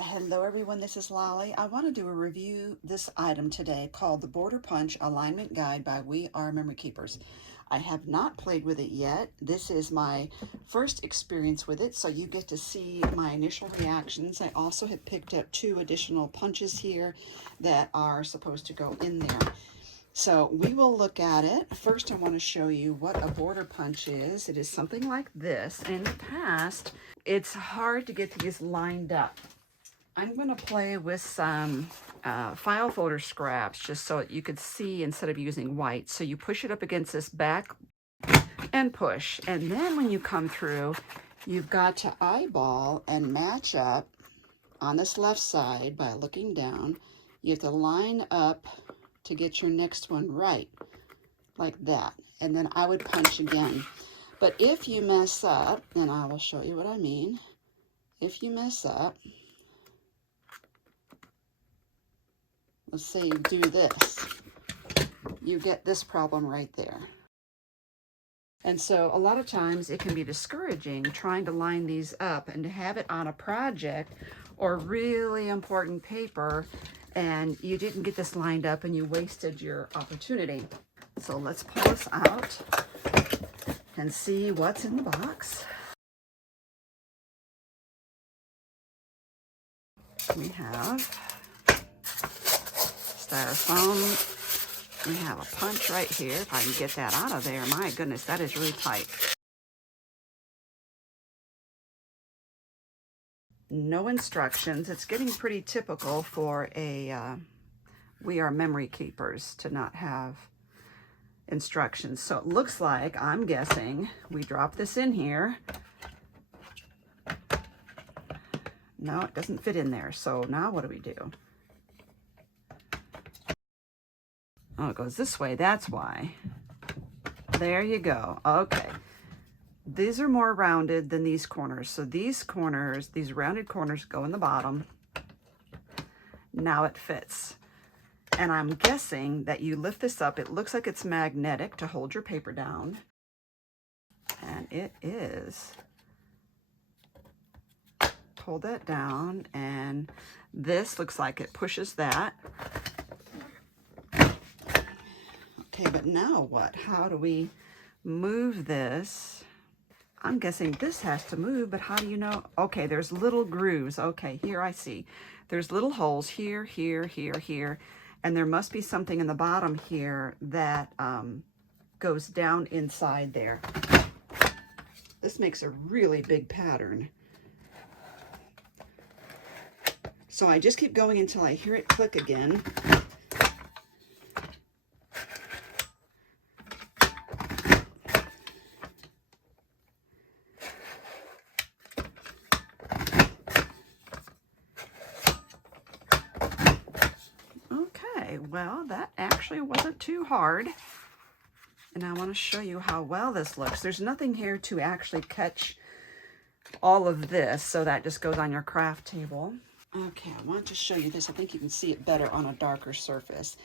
Hello everyone, this is Lolly. I want to do a review this item today called the Border Punch Alignment Guide by We Are Memory Keepers. I have not played with it yet. This is my first experience with it, so you get to see my initial reactions. I also have picked up 2 additional punches here that are supposed to go in there. So we will look at it. First, I want to show you what a border punch is. It is something like this. In the past, it's hard to get these lined up. I'm going to play with some file folder scraps just so you could see instead of using white. So you push it up against this back and push. And then when you come through, you've got to eyeball and match up on this left side by looking down. You have to line up to get your next one right, like that. And then I would punch again. But if you mess up, and I will show you what I mean, if you mess up, let's say you do this, you get this problem right there. And so a lot of times it can be discouraging trying to line these up and to have it on a project or really important paper and you didn't get this lined up and you wasted your opportunity. So let's pull this out and see what's in the box. We have styrofoam. We have a punch right here. If I can get that out of there, my goodness, that is really tight. No instructions. It's getting pretty typical for a We Are Memory Keepers to not have instructions. So it looks like, I'm guessing, we drop this in here. No, it doesn't fit in there. So now what do we do? Oh, it goes this way. That's why. There you go. Okay. These are more rounded than these corners. So these corners, these rounded corners go in the bottom. Now it fits. And I'm guessing that you lift this up. It looks like it's magnetic to hold your paper down. And it is. Hold that down. And this looks like it pushes that. Okay, but now what? How do we move this? I'm guessing this has to move, but how do you know? Okay, there's little grooves. Okay, here I see. There's little holes here, here, here, here, and there must be something in the bottom here that goes down inside there. This makes a really big pattern. So I just keep going until I hear it click again. Well, that actually wasn't too hard. And I want to show you how well this looks. There's nothing here to actually catch all of this, so that just goes on your craft table. Okay, I want to show you this. I think you can see it better on a darker surface.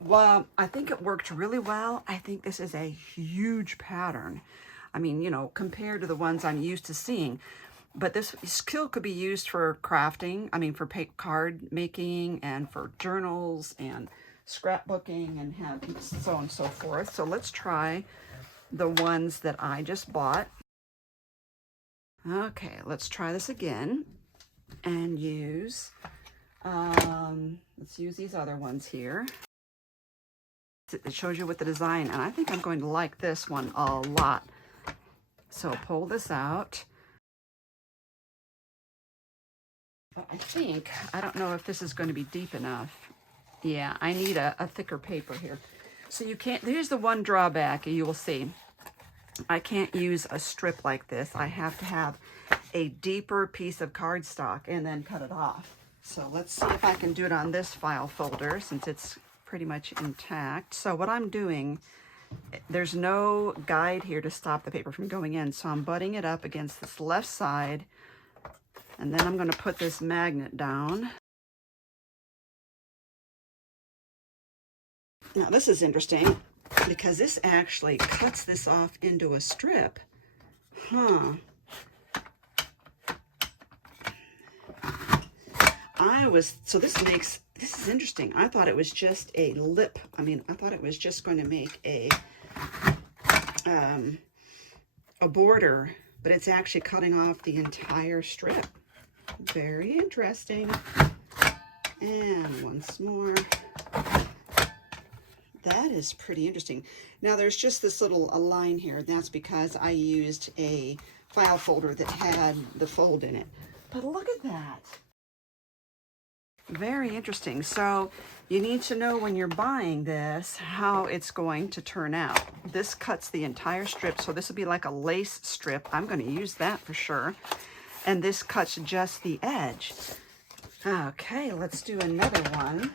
Well, I think it worked really well. I think this is a huge pattern. I mean, you know, compared to the ones I'm used to seeing. But this skill could be used for crafting, I mean for card making and for journals and scrapbooking and so on and so forth. So let's try the ones that I just bought. Okay, let's try this again and use, let's use these other ones here. It shows you what the design, and I think I'm going to like this one a lot. So pull this out. I don't know if this is going to be deep enough. Yeah, I need a thicker paper here. So you can't, here's the one drawback, you will see. I can't use a strip like this. I have to have a deeper piece of cardstock and then cut it off. So let's see if I can do it on this file folder since it's pretty much intact. So what I'm doing, there's no guide here to stop the paper from going in. So I'm butting it up against this left side. And then I'm going to put this magnet down. Now this is interesting because this actually cuts this off into a strip. Huh. So this is interesting. I thought it was just a lip. I thought it was just going to make a border, but it's actually cutting off the entire strip. Very interesting. And once more. That is pretty interesting. Now there's just this little line here. That's because I used a file folder that had the fold in it. But look at that. Very interesting. So you need to know when you're buying this how it's going to turn out. This cuts the entire strip, so this will be like a lace strip. I'm going to use that for sure. And this cuts just the edge. Okay, let's do another one.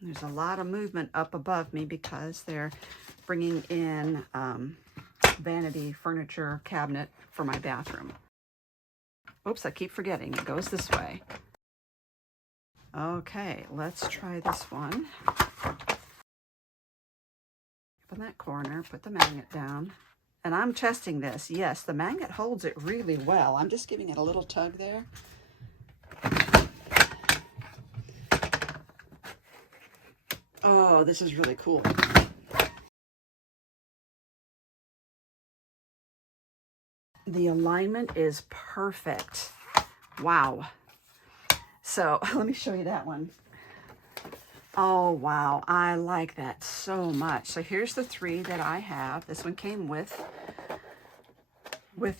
There's a lot of movement up above me because they're bringing in vanity furniture cabinet for my bathroom. Oops, I keep forgetting. It goes this way. Okay, let's try this one. Open that corner, put the magnet down. And I'm testing this. Yes, the magnet holds it really well. I'm just giving it a little tug there. Oh, this is really cool. The alignment is perfect. Wow. So let me show you that one. Oh, wow. I like that so much. So here's the 3 that I have. This one came with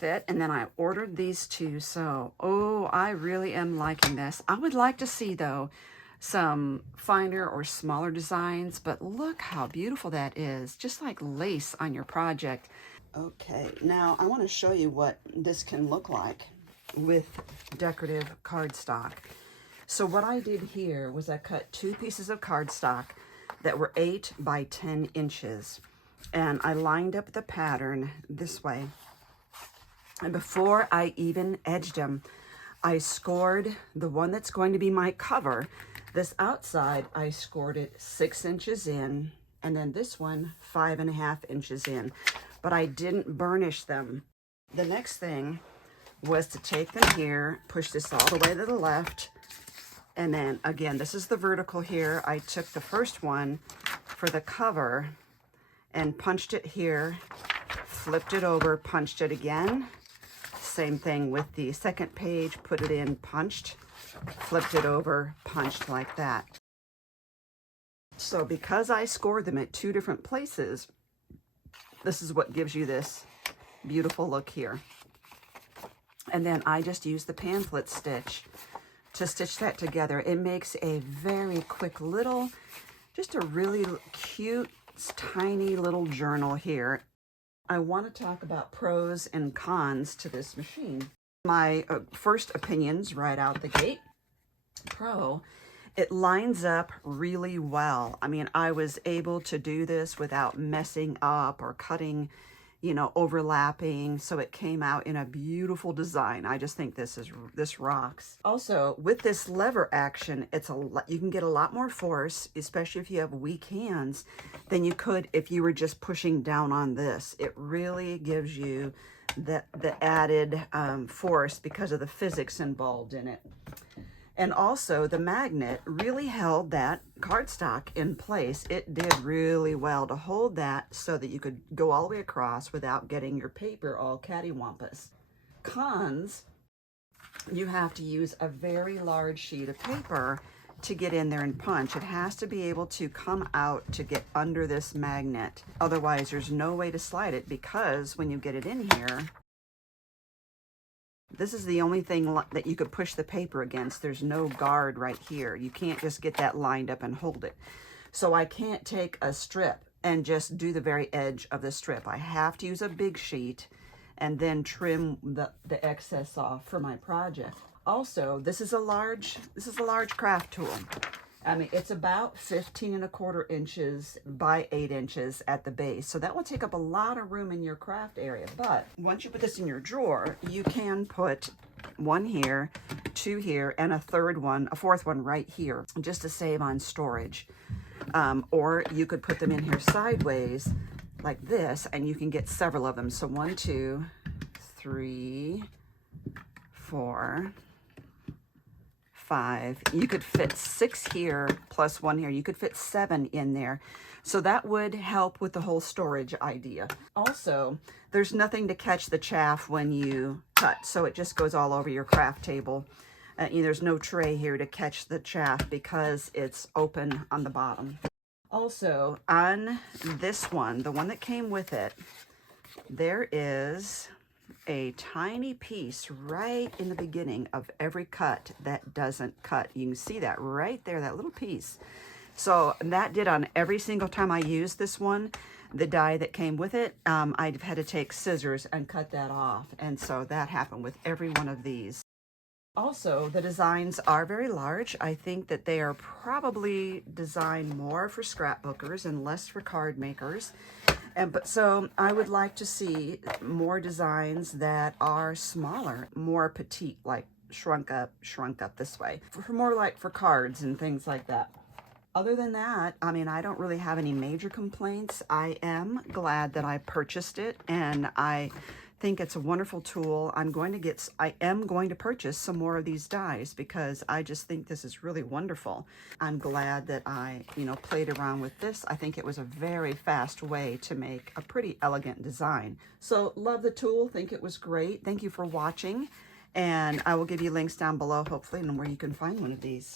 it, and then I ordered these 2. So, oh, I really am liking this. I would like to see, though, some finer or smaller designs, but look how beautiful that is. Just like lace on your project. Okay, now I want to show you what this can look like with decorative cardstock. So what I did here was I cut 2 pieces of cardstock that were 8 by 10 inches. And I lined up the pattern this way. And before I even edged them, I scored the one that's going to be my cover. This outside, I scored it 6 inches in, and then this one 5.5 inches in. But I didn't burnish them. The next thing was to take them here, push this all the way to the left, and then again, this is the vertical here. I took the first one for the cover and punched it here, flipped it over, punched it again. Same thing with the second page, put it in, punched, flipped it over, punched like that. So because I scored them at 2 different places, this is what gives you this beautiful look here. And then I just use the pamphlet stitch to stitch that together. It makes a very quick little, just a really cute, tiny little journal here. I want to talk about pros and cons to this machine. My first opinions right out the gate. Pro, it lines up really well. I was able to do this without messing up or cutting, overlapping. So it came out in a beautiful design. I just think this rocks. Also, with this lever action, you can get a lot more force, especially if you have weak hands, than you could if you were just pushing down on this. It really gives you the added force because of the physics involved in it. And also, the magnet really held that cardstock in place. It did really well to hold that so that you could go all the way across without getting your paper all cattywampus. Cons, you have to use a very large sheet of paper to get in there and punch. It has to be able to come out to get under this magnet. Otherwise, there's no way to slide it, because when you get it in here, this is the only thing that you could push the paper against. There's no guard right here. You can't just get that lined up and hold it. So I can't take a strip and just do the very edge of the strip. I have to use a big sheet and then trim the excess off for my project. Also, this is a large craft tool. It's about 15.25 inches by 8 inches at the base. So that will take up a lot of room in your craft area. But once you put this in your drawer, you can put 1 here, 2 here, and a fourth one right here, just to save on storage. Or you could put them in here sideways like this, and you can get several of them. So 1, 2, 3, 4, 5. You could fit 6 here plus 1 here. You could fit 7 in there. So that would help with the whole storage idea. Also, there's nothing to catch the chaff when you cut, so it just goes all over your craft table. There's no tray here to catch the chaff because it's open on the bottom. Also, on this one, the one that came with it, there is a tiny piece right in the beginning of every cut that doesn't cut. You can see that right there, that little piece. So that did on every single time I used this one, the die that came with it, I've had to take scissors and cut that off. And so that happened with every one of these. Also, the designs are very large. I think that they are probably designed more for scrapbookers and less for card makers. So I would like to see more designs that are smaller, more petite, like shrunk up this way, for more like for cards and things like that. Other than that, I mean, I don't really have any major complaints. I am glad that I purchased it, and I think it's a wonderful tool. I am going to purchase some more of these dies because I just think this is really wonderful. I'm glad that I, played around with this. I think it was a very fast way to make a pretty elegant design. So love the tool, think it was great. Thank you for watching, and I will give you links down below, hopefully, and where you can find one of these.